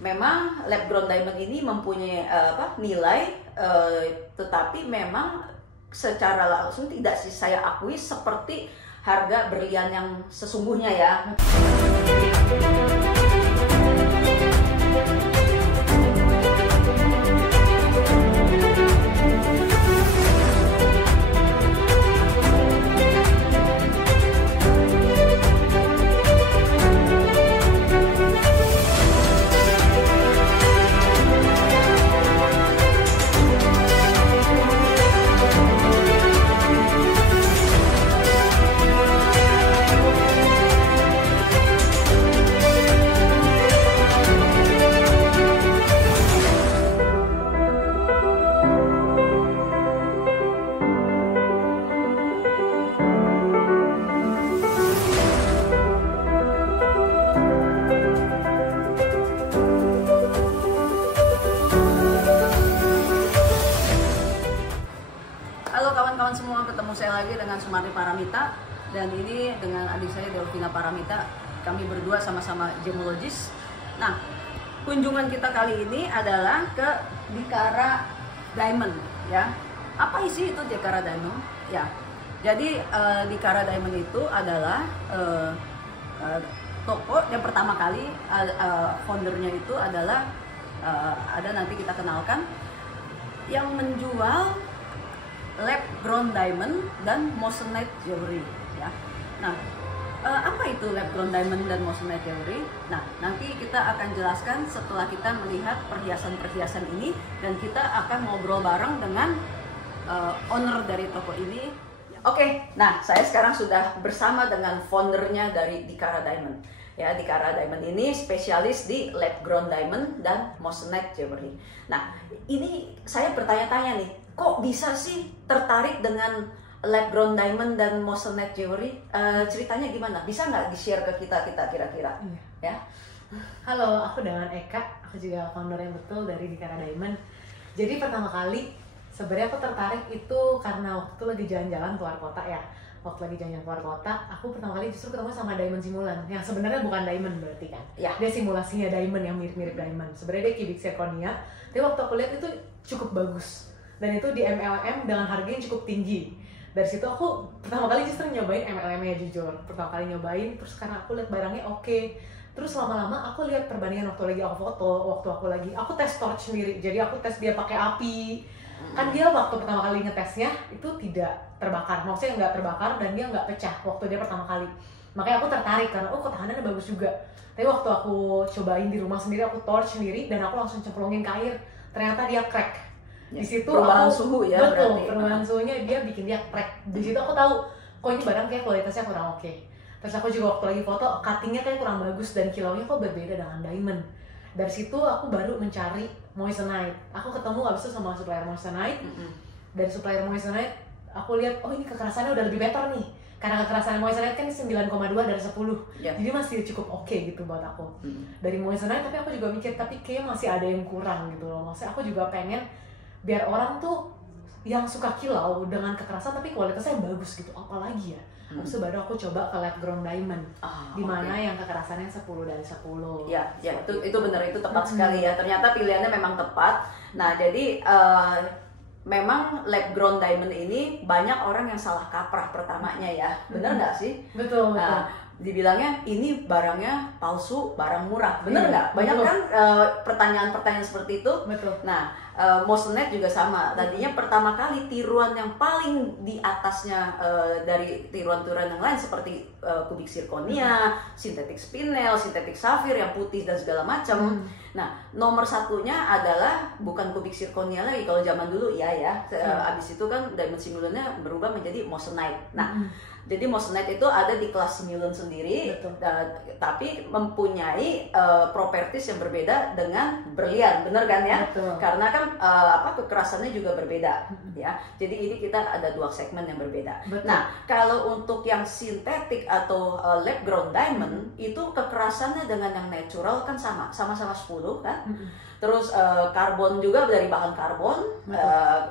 memang lab grown diamond ini mempunyai nilai, tetapi memang secara langsung tidak sih saya akui seperti harga berlian yang sesungguhnya ya. Kawan-kawan semua, ketemu saya lagi dengan Sumarni Paramita, dan ini dengan adik saya Delvina Paramita. Kami berdua sama-sama gemologis. Nah, kunjungan kita kali ini adalah ke Dikara Diamond ya. Apa isi itu Dikara Diamond? Ya. Jadi Dikara Diamond itu adalah toko yang pertama kali foundernya itu adalah ada, nanti kita kenalkan, yang menjual lab grown diamond dan moissanite jewelry ya. Nah, apa itu lab grown diamond dan moissanite jewelry? Nah, nanti kita akan jelaskan setelah kita melihat perhiasan-perhiasan ini, dan kita akan ngobrol bareng dengan owner dari toko ini. Oke, nah saya sekarang sudah bersama dengan foundernya dari Dikara Diamond. Ya, Dikara Diamond ini spesialis di lab grown diamond dan moissanite jewelry. Nah, ini saya bertanya-tanya nih, kok bisa sih tertarik dengan lab grown diamond dan moissanite jewelry? Ceritanya gimana? Bisa nggak di-share ke kita kira-kira? Ya. Halo, aku dengan Eka, aku juga founder yang betul dari Dikara Diamond. Jadi pertama kali sebenarnya aku tertarik itu karena waktu lagi jalan-jalan keluar kota ya. Waktu lagi jalan-jalan keluar kota, aku pertama kali justru ketemu sama diamond simulan, yang sebenarnya bukan diamond berarti kan? Ya. Dia simulasinya diamond yang mirip-mirip diamond. Sebenarnya dia cubic zirconia, tapi waktu aku lihat itu cukup bagus. Dan itu di MLM dengan harga yang cukup tinggi. Dari situ aku pertama kali justru nyobain MLM-nya, jujur. Pertama kali nyobain, terus karena aku lihat barangnya oke. Terus lama-lama aku lihat perbandingan waktu lagi aku foto, aku tes torch sendiri. Jadi aku tes dia pakai api. Kan dia waktu pertama kali ngetesnya itu tidak terbakar, maksudnya nggak terbakar dan dia nggak pecah waktu dia pertama kali. Makanya aku tertarik karena kok tahanannya bagus juga. Tapi waktu aku cobain di rumah sendiri, aku torch sendiri dan aku langsung cemplungin ke air, ternyata dia crack. Di situ perubahan suhu ya, betul, berarti perubahan suhunya dia bikin dia crack. Di situ aku tahu kok ini barang kayak kualitasnya kurang oke. Terus aku juga waktu lagi foto, cuttingnya kayak kurang bagus dan kilaunya kok berbeda dengan diamond. Dari situ aku baru mencari moissanite. Aku ketemu abis itu sama supplier moissanite. Dari supplier moissanite aku lihat, oh ini kekerasannya udah lebih better nih. Karena kekerasan moissanite kan 9,2 dari 10. Jadi masih cukup oke gitu buat aku. Dari moissanite, tapi aku juga mikir, tapi kayaknya masih ada yang kurang gitu loh. Maksudnya aku juga pengen biar orang tuh yang suka kilau dengan kekerasan tapi kualitasnya bagus gitu, apalagi ya. Habis itu baru aku coba ke lab grown diamond, di mana yang kekerasannya 10 dari 10. Ya, itu benar, itu tepat sekali ya. Ternyata pilihannya memang tepat. Nah, jadi memang lab grown diamond ini banyak orang yang salah kaprah pertamanya ya. Benar nggak sih? Betul. Dibilangnya ini barangnya palsu, barang murah. Bener nggak? Banyak kan pertanyaan-pertanyaan seperti itu. Betul. Nah, moissanite juga sama. Tadinya pertama kali tiruan yang paling di atasnya dari tiruan-tiruan yang lain seperti kubik zirconia, sintetik spinel, sintetik safir yang putih dan segala macam. Nah, nomor satunya adalah bukan kubik zirconia lagi kalau zaman dulu ya. Abis itu kan diamond simulannya berubah menjadi moissanite. Nah, jadi moissanite itu ada di kelas simulon sendiri, tapi mempunyai properties yang berbeda dengan berlian, bener kan ya? Betul. Karena kan kekerasannya juga berbeda, ya. Jadi ini kita ada dua segmen yang berbeda. Betul. Nah, kalau untuk yang sintetik atau lab grown diamond itu kekerasannya dengan yang natural kan sama-sama 10 kan? Terus karbon juga dari bahan karbon,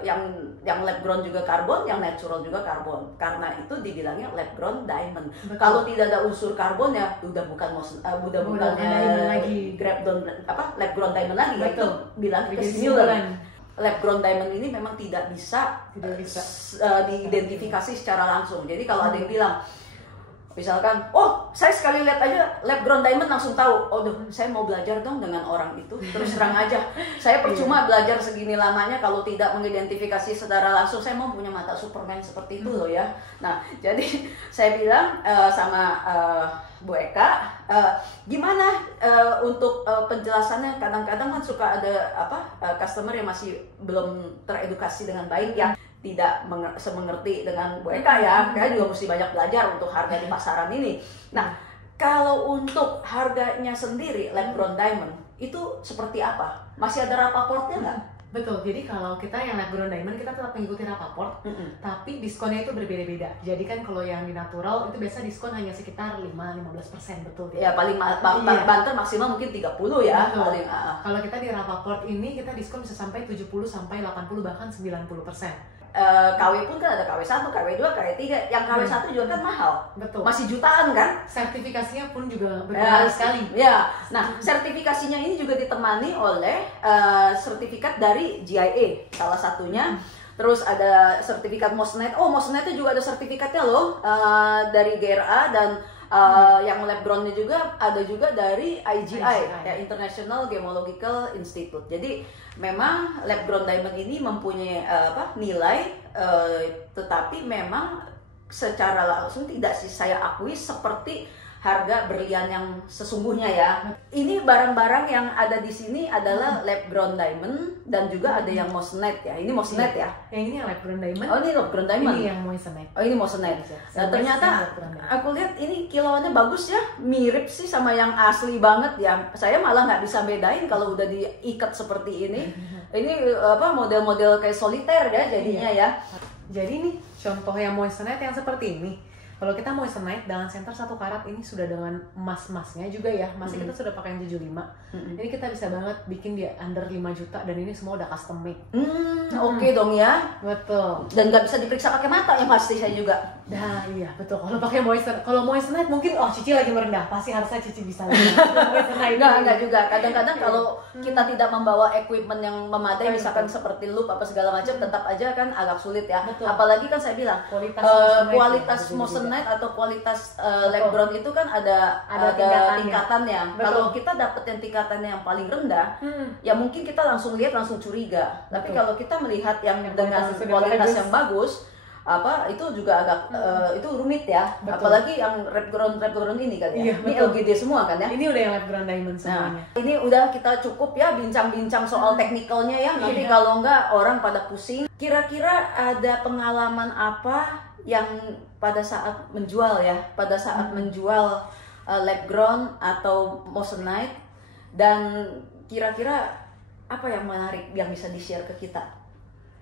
yang lab grown juga karbon, yang natural juga karbon. Karena itu dibilangnya lab grown diamond. Betul. Kalau tidak ada unsur karbon ya udah bukan lab grown diamond lagi. Ya, itu bilang kesimpulan. Lab grown diamond ini memang tidak bisa diidentifikasi secara langsung. Jadi kalau ada yang bilang, misalkan, oh saya sekali lihat aja lab grown diamond langsung tahu, oh saya mau belajar dong dengan orang itu. Terus terang aja, saya percuma belajar segini lamanya kalau tidak mengidentifikasi secara langsung. Saya mau punya mata Superman seperti itu loh ya. Nah jadi saya bilang sama Bu Eka, gimana untuk penjelasannya? Kadang-kadang kan suka ada customer yang masih belum teredukasi dengan baik ya, tidak semengerti dengan Bu Eka ya. Saya juga mesti banyak belajar untuk harga di pasaran ini. Nah, kalau untuk harganya sendiri lab grown diamond itu seperti apa? Masih ada rapaportnya nggak? Betul, jadi kalau kita yang lab grown diamond kita tetap mengikuti rapaport, tapi diskonnya itu berbeda-beda. Jadi kan kalau yang di natural itu biasa diskon hanya sekitar 5-15%, betul ya? Paling banter maksimal mungkin 30 ya. Paling, kalau kita di rapaport ini kita diskon bisa sampai 70-80 bahkan 90%. KW pun kan ada KW1, KW2, KW3. Yang KW1 juga kan mahal. Betul. Masih jutaan kan? Sertifikasinya pun juga berkali sekali. Ya. Nah, sertifikasinya ini juga ditemani oleh sertifikat dari GIA salah satunya. Terus ada sertifikat Moissanite. Oh, Moissanite itu juga ada sertifikatnya loh, dari GRA, dan yang lab groundnya juga ada juga dari IGI, ya, International Gemological Institute. Jadi memang lab ground diamond ini mempunyai nilai, tetapi memang secara langsung tidak sih saya akui seperti harga berlian yang sesungguhnya ya. Ini barang-barang yang ada di sini adalah lab ground diamond dan juga ada yang moissanite ya. Ini moissanite ya. Yang ini yang lab ground diamond. Oh, ini lab ground diamond. Ini yang moissanite. Oh, ini moissanite. Nah, ternyata aku lihat ini kiloannya bagus ya, mirip sih sama yang asli banget ya. Saya malah nggak bisa bedain kalau udah diikat seperti ini. Ini model-model kayak soliter ya jadinya ya. Jadi nih contoh yang moissanite yang seperti ini. Kalau kita moissanite dengan center 1 karat ini sudah dengan emas-emasnya juga ya. Masih kita sudah pakai yang 75. Ini kita bisa banget bikin dia under 5 juta dan ini semua udah custom made. Oke dong ya. Betul. Dan nggak bisa diperiksa pakai mata yang pasti saya juga. Nah iya betul. Kalau pakai moissanite mungkin Cici lagi merendah. Pasti harusnya Cici bisa lagi. Enggak juga. Kadang-kadang kalau kita tidak membawa equipment yang memadai, misalkan seperti loop apa segala macam, tetap aja kan agak sulit ya. Betul. Apalagi kan saya bilang kualitas moissanite atau kualitas lab ground itu kan ada tingkatannya. Kalau kita dapet yang tingkatannya yang paling rendah, ya mungkin kita langsung lihat langsung curiga. Tapi kalau kita melihat yang dengan kualitas yang bagus, itu juga agak itu rumit ya. Apalagi yang lab ground ini kan ya. Ini LGD semua kan ya. Ini udah yang lab ground diamond semuanya. Nah, ini udah kita cukup ya bincang-bincang soal teknikalnya ya. Nanti kalau enggak orang pada pusing. Kira-kira ada pengalaman apa yang pada saat menjual ya, pada saat menjual lab ground atau moissanite, dan kira-kira apa yang menarik yang bisa di-share ke kita?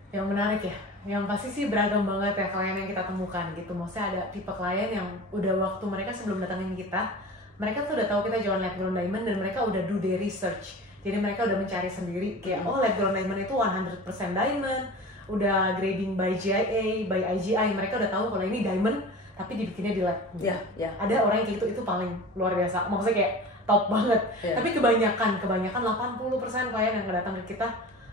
Yang menarik ya, yang pasti sih beragam banget ya klien yang kita temukan gitu. Maksudnya ada tipe klien yang udah waktu mereka sebelum datangin kita, mereka tuh udah tahu kita jualan lab ground diamond dan mereka udah do their research. Jadi mereka udah mencari sendiri kayak oh lab ground diamond itu 100% diamond, udah grading by GIA, by IGI, mereka udah tahu kalau ini diamond tapi dibikinnya di lab. Ya. Ada orang yang kayak gitu paling luar biasa, maksudnya kayak top banget. Tapi kebanyakan 80% klien yang datang ke kita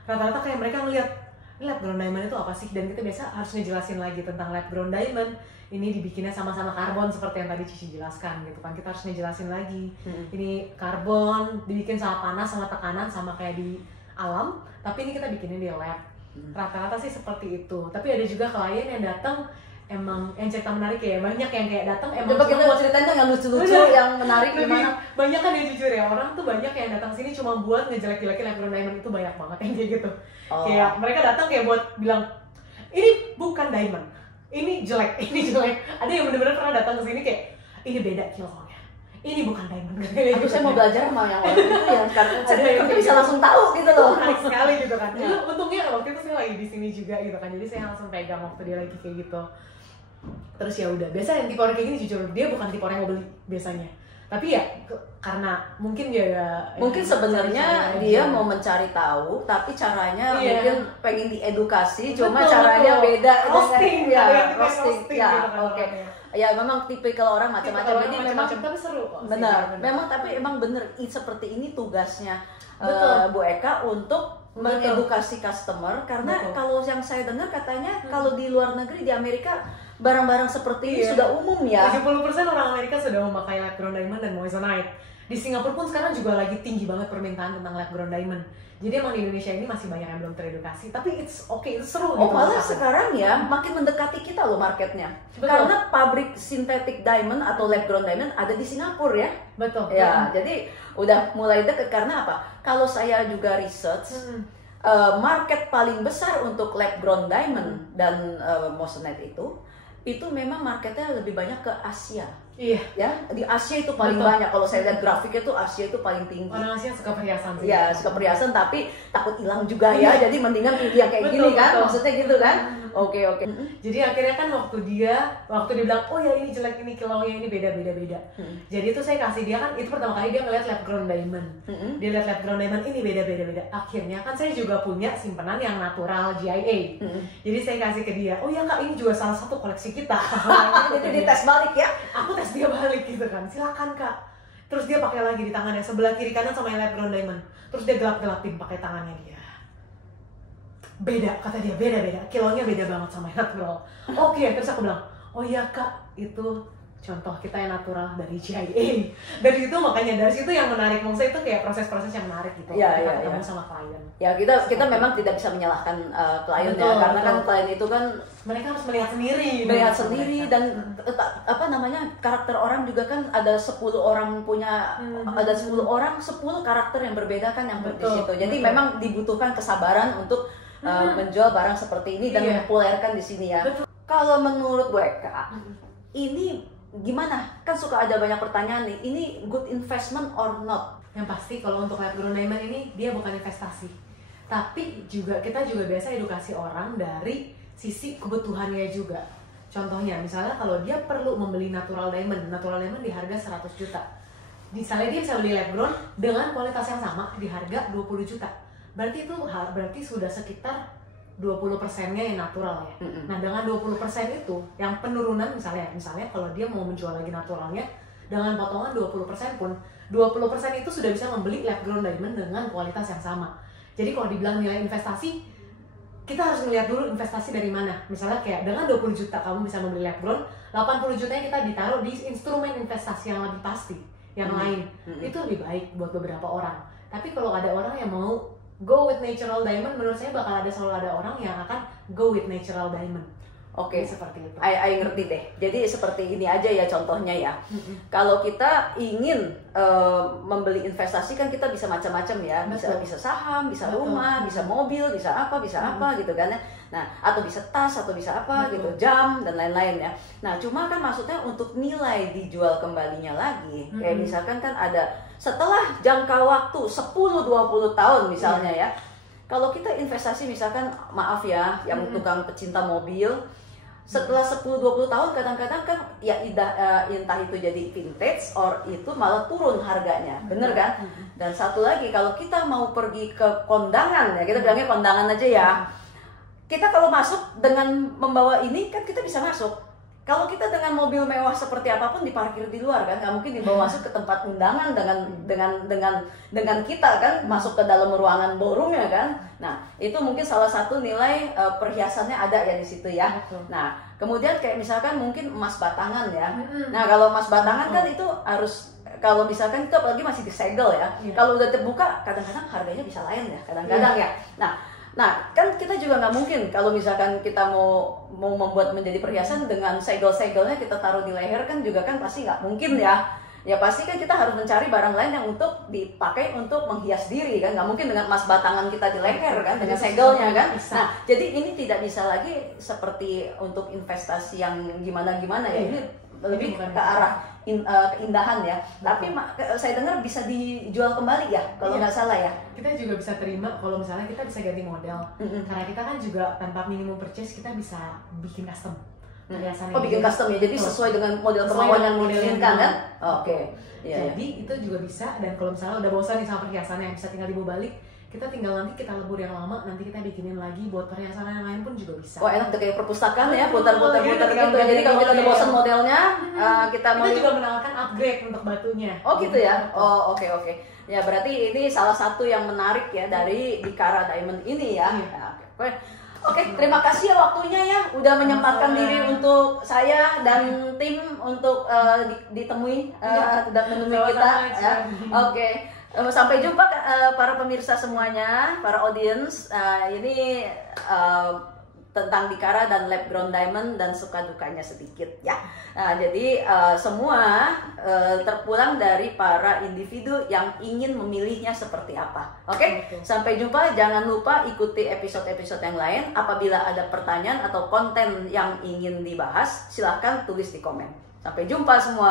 rata-rata kayak mereka ngeliat ini lab ground diamond itu apa sih, dan kita biasa harus ngejelasin lagi tentang lab ground diamond. Ini dibikinnya sama-sama karbon seperti yang tadi Cici jelaskan gitu kan, kita harus ngejelasin lagi. Ini karbon dibikin sama panas, sama tekanan, sama kayak di alam, tapi ini kita bikinnya di lab. Rata-rata sih seperti itu. Tapi ada juga klien yang datang emang yang cerita menarik ya, banyak yang kayak datang emang coba kita mau ceritain dong yang lucu-lucu, yang menarik gimana? Banyak kan yang jujur ya, orang tuh banyak yang datang sini cuma buat ngejelek-jelekin lab ground diamond, itu banyak banget yang kayak gitu. Kayak mereka datang kayak buat bilang ini bukan diamond, ini jelek, ini jelek. Ada yang bener-bener pernah datang ke sini kayak ini beda kilonya, ini bukan diamond. Aku saya mau belajar sama yang orang itu ya, karena saya bisa langsung tahu gitu loh. Menarik sekali gitu kan. Untungnya waktu itu saya lagi di sini juga gitu kan, jadi saya langsung pegang waktu dia lagi kayak gitu. Terus ya udah, biasa yang tipe orang kayak gini jujur dia bukan tipe orang yang mau beli biasanya. Tapi ya karena mungkin sebenarnya dia mau mencari tahu, tapi caranya mungkin pengen diedukasi, cuma caranya beda. Roasting ya. Roasting. Ya, oke. Ya memang tipikal orang macam-macam, jadi memang tapi seru. Benar. Memang tapi emang bener seperti ini tugasnya Bu Eka untuk mengedukasi customer, karena kalau yang saya dengar katanya kalau di luar negeri, di Amerika barang-barang seperti ini sudah umum ya. 70% orang Amerika sudah memakai lab grown diamond dan moissanite. Di Singapura pun sekarang juga lagi tinggi banget permintaan tentang lab grown diamond. Jadi emang di Indonesia ini masih banyak yang belum teredukasi, tapi it's okay, itu seru. Oh, malah sekarang ya makin mendekati kita loh marketnya. Betul. Karena pabrik synthetic diamond atau lab grown diamond ada di Singapura ya. Betul. Ya, jadi udah mulai deket. Karena apa? Kalau saya juga research, market paling besar untuk lab grown diamond dan moissanite itu memang marketnya lebih banyak ke Asia. Iya. Ya, di Asia itu paling banyak. Kalau saya lihat grafiknya tuh Asia itu paling tinggi. Orang Asia suka perhiasan sih. Ya, suka perhiasan tapi takut hilang juga ya. Jadi mendingan pilih yang kayak gini kan. Maksudnya gitu kan. Oke. Jadi akhirnya kan waktu dia bilang, oh ya ini jelek, ini kilaunya ini beda. Jadi itu saya kasih dia kan, itu pertama kali dia ngeliat lab grown diamond. Dia lihat lab grown diamond ini beda. Akhirnya kan saya juga punya simpenan yang natural GIA. Jadi saya kasih ke dia, oh ya Kak, ini juga salah satu koleksi kita. Jadi tes balik ya. Aku tes dia balik gitu kan, silakan Kak. Terus dia pakai lagi di tangannya sebelah kiri kanan sama yang lab grown diamond. Terus dia gelap-gelapin pakai tangannya dia. Beda, kata dia, beda. Kilonya beda banget sama yang natural. Oke, terus aku bilang, oh iya Kak, itu contoh kita yang natural dari GIA. Dari itu makanya, dari situ yang menarik. Maksudnya itu kayak proses-proses yang menarik gitu. Kita ketemu sama klien. Ya kita memang tidak bisa menyalahkan klien ya, karena kan klien itu kan mereka harus melihat sendiri. Dan apa namanya, karakter orang juga kan ada 10 orang punya ada 10 orang 10 karakter yang berbeda kan yang di situ. Jadi memang dibutuhkan kesabaran untuk menjual barang seperti ini dan mempopulerkan di sini ya. Kalau menurut Bu Eka, ini gimana? Kan suka ada banyak pertanyaan nih, ini good investment or not? Yang pasti kalau untuk lab grown diamond ini dia bukan investasi, tapi kita juga biasa edukasi orang dari sisi kebutuhannya juga. Contohnya misalnya kalau dia perlu membeli natural diamond di harga 100 juta, misalnya dia bisa beli lab grown dengan kualitas yang sama di harga 20 juta, berarti sudah sekitar 20%-nya yang natural ya. Nah dengan 20% itu yang penurunan misalnya kalau dia mau menjual lagi naturalnya dengan potongan 20% pun 20% itu sudah bisa membeli lab grown diamond dengan kualitas yang sama. Jadi kalau dibilang nilai investasi, kita harus melihat dulu investasi dari mana. Misalnya kayak dengan 20 juta kamu bisa membeli lab grown, 80 jutanya kita ditaruh di instrumen investasi yang lebih pasti, yang lain. Itu lebih baik buat beberapa orang. Tapi kalau ada orang yang mau go with natural diamond, menurut saya bakal selalu ada orang yang akan go with natural diamond. Oke, seperti itu. I ngerti deh. Jadi seperti ini aja ya contohnya ya. Kalau kita ingin membeli investasi kan kita bisa macam-macam ya. Bisa saham, bisa rumah, bisa mobil, bisa apa gitu kan ya. Nah, atau bisa tas, atau bisa apa gitu, jam dan lain-lain ya. Nah, cuma kan maksudnya untuk nilai dijual kembalinya lagi. Kayak misalkan kan ada setelah jangka waktu 10-20 tahun misalnya ya. Kalau kita investasi misalkan, maaf ya, yang tukang pecinta mobil, setelah 10-20 tahun kadang-kadang kan ya entah itu jadi vintage or itu malah turun harganya, bener kan? Dan satu lagi, kalau kita mau pergi ke kondangan ya, kita bilangnya kondangan aja ya, kita kalau masuk dengan membawa ini kan kita bisa masuk. Kalau kita dengan mobil mewah seperti apapun diparkir di luar kan, nggak mungkin dibawa masuk ke tempat undangan dengan kita kan, masuk ke dalam ruangan ballroom ya kan. Nah itu mungkin salah satu nilai perhiasannya ada ya di situ ya. Nah kemudian kayak misalkan mungkin emas batangan ya. Nah kalau emas batangan kan itu harus, kalau misalkan itu apalagi masih disegel ya. Kalau udah terbuka kadang-kadang harganya bisa lain ya, kadang-kadang ya. Nah, kan kita juga nggak mungkin kalau misalkan kita mau membuat menjadi perhiasan dengan segel-segelnya kita taruh di leher kan juga kan pasti nggak mungkin ya. Ya pasti kan kita harus mencari barang lain yang untuk dipakai untuk menghias diri kan, nggak mungkin dengan emas batangan kita di leher kan, dengan segelnya kan. Nah, jadi ini tidak bisa lagi seperti untuk investasi yang gimana-gimana ya. Ini lebih ke arah keindahan ya. Tapi saya dengar bisa dijual kembali ya kalau nggak salah ya. Kita juga bisa terima kalau misalnya kita bisa ganti model. Karena kita kan juga tanpa minimum purchase kita bisa bikin custom. Bikin custom ya. Jadi sesuai dengan model kemauan yang diinginkan kan? Oke. Jadi itu juga bisa. Dan kalau misalnya udah bosan nih sama perhiasannya yang bisa tinggal dibawa balik, kita tinggal nanti kita lebur yang lama, nanti kita bikinin lagi buat perhiasan yang lain pun juga bisa. Oh enak tuh kayak perpustakaan ya, putar-putar gitu. Iya, Jadi kalau kita udah bosan modelnya, kita mau juga menawarkan upgrade untuk batunya. Oh gitu ya. Oh oke. Ya berarti ini salah satu yang menarik ya dari Bikara Diamond ini ya. Oke, terima kasih ya waktunya ya, udah menyempatkan diri untuk saya dan tim untuk ditemui, menemui kita. Ya. Oke. Sampai jumpa para pemirsa semuanya, para audience. Ini tentang Bikara dan lab grown diamond dan suka dukanya sedikit ya. Nah, jadi semua terpulang dari para individu yang ingin memilihnya seperti apa. Oke? Sampai jumpa. Jangan lupa ikuti episode-episode yang lain. Apabila ada pertanyaan atau konten yang ingin dibahas, silahkan tulis di komen. Sampai jumpa semua.